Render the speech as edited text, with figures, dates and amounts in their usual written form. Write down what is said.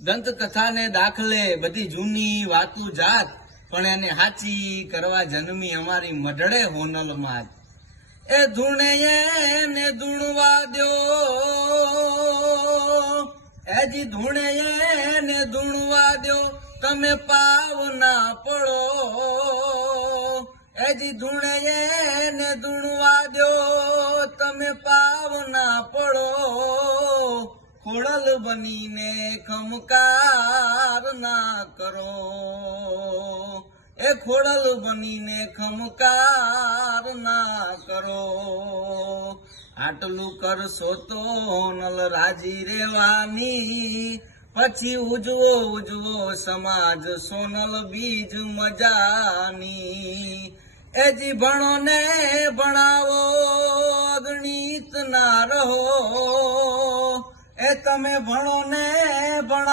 દંતકથા ને દાખલે બધી જૂની વાતું જાત, પણ એને હાચી કરવા જન્મી અમારી મઢડે હોનલ માત. એ ધૂણે ને ધૂણવા દ્યો, એજી ધૂણે ને ધૂણવા દ્યો, તમે પાવ ના પડો. એજી ધૂણે ને ધૂણવા દ્યો, તમે પાવ ના પડો. ખોડલ બનીને ખમકાર ના કરો. એ ખોડલ બનીને ખમકાર ના કરો. આટલું કરશો તો નલ રાજી રેવાની, પછી ઉજવો ઉજવો સમાજ સોનલ બીજ મજાની. એજી ભણો ને ભણાવો, અગણિત ના રહો. એ તમે ભણો ને ભણાવો.